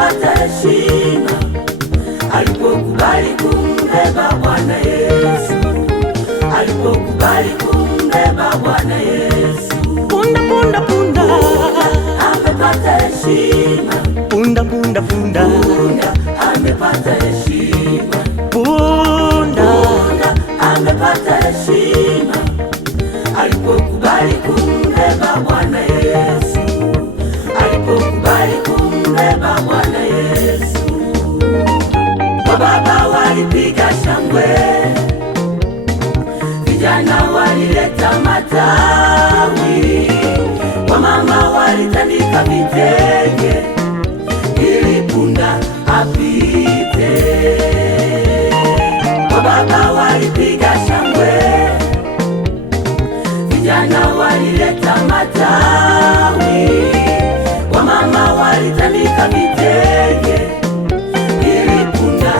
amepata heshima alipokubali kumbeba Bwana Yesu, alipokubali kumbeba Bwana Yesu. Punda punda punda, amepata heshima. Punda punda punda, Punda amepata heshima. punda Amepata heshima alipokubali kumbeba Bwana Yesu, alipokubali kumbeba Bwana Yesu. Wababa walipiga shangwe, vijana walileta matawi, wamama walitandika vitenge ili punda apite. Wababa walipiga shangwe, vijana walileta matawi, wamama walitandika vitenge ili punda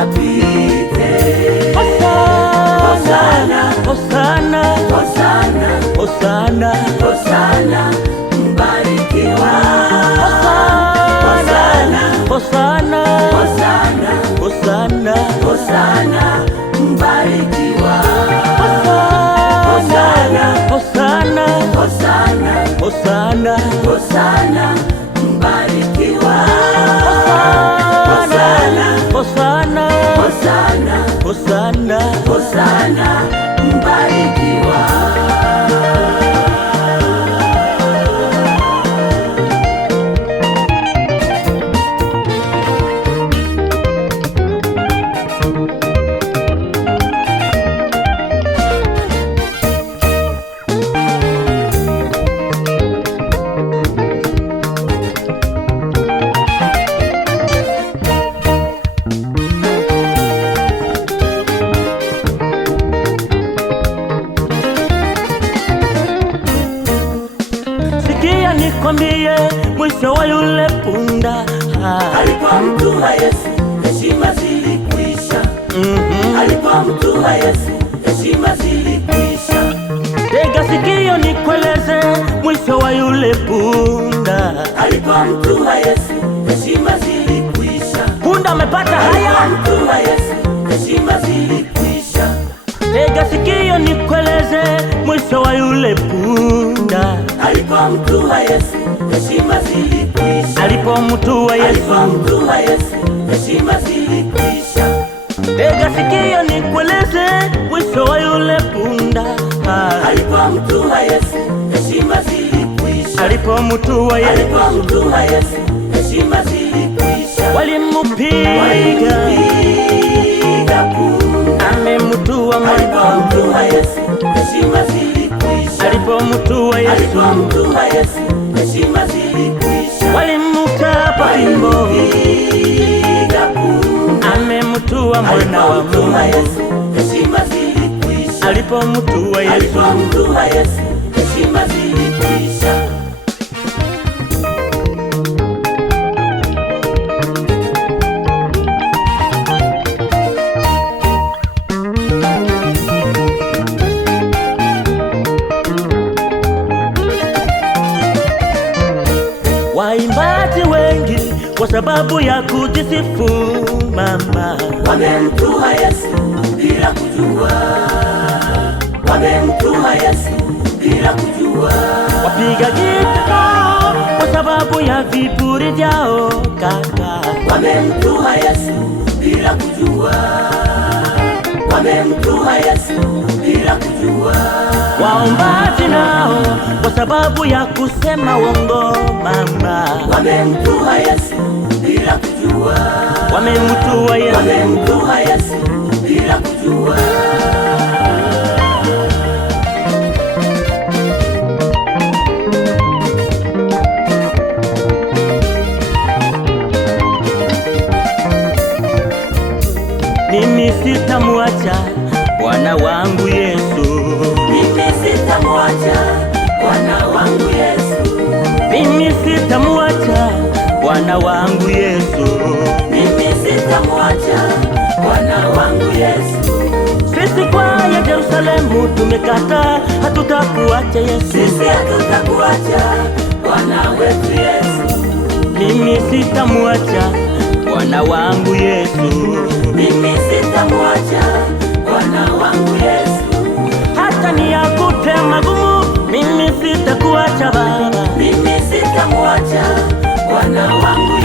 apite. Hosana, Hosana, Hosana, Hosana, Hosana, mbarikiwa. Hosana, Hosana, Hosana, Hosana, Hosana, mbarikiwa. Hosana, Hosana, Hosana, Hosana, Hosana, mbarikiwa. Hosana, Hosana, Hosana, Hosana, Hosana, mbarikiwa. Sikia nikwambie, mwisho wa yule punda Alipomtua Yesu, heshima zilikwisha. Alipomtua Yesu, heshima zilikwisha. tega sikio nikueleze, mwisho wa yule punda. Alipomtua Yesu, heshima zilikwisha. Punda amepata haya. Alipomtua Yesu, heshima zilikwisha. Tega sikio nikueleze, mwisho wa yule punda. Alipomtua Yesu, heshima zilikwisha. Alipomtua Yesu, Alipomtua Yesu, heshima zilikwisha. tega sikio nikueleze, mwisho wa yule punda. Alipomtua Yesu, heshima zilikwisha. Alipomtua Yesu, Alipomtua Yesu, heshima zilikwisha. walimupiga, punda. amemtua mwana. Alipomtua Yesu, heshima zilikwisha. Alipomtua Yesu, Alipomtua Yesu, heshima zilikwisha. walimukapa fimbo, punda. amemtua mwana wa Alipomtua Mungu. Yesu, heshima zilikwisha. Alipomtua Yesu, Alipomtua Yesu, heshima zilikwisha. waimbaji wengi kwa sababu ya kujisifu mama, Wamemtua Yesu bila kujua, wamemtua Yesu bila kujua. wapiga gita kwa sababu ya viburi vyao kaka, Wamemtua Yesu bila kujua, wamemtua Yesu bila kujua. waombaji nao kwa sababu ya kusema uongo mama, Wamemtua Yesu bila kujua, wamemtua Yesu, wamemtua Yesu bila kujua. mimi sitamwacha Bwana wangu Yesu, Mimi sitamwacha Bwana wangu Yesu, mimi sitamwacha Bwana wangu Yesu, mimi sitamwacha Bwana wangu Yesu. sisi kwa ya Yerusalemu tumekata, hatutakuacha Yesu, Sisi hatutakuacha Bwana wetu Yesu, mimi sitamwacha Bwana wangu Yesu. Mimi sitamwacha Bwana wangu Yesu. Hata niyakute magumu, mimi sitakuacha Baba. Mimi sitamwacha Bwana wangu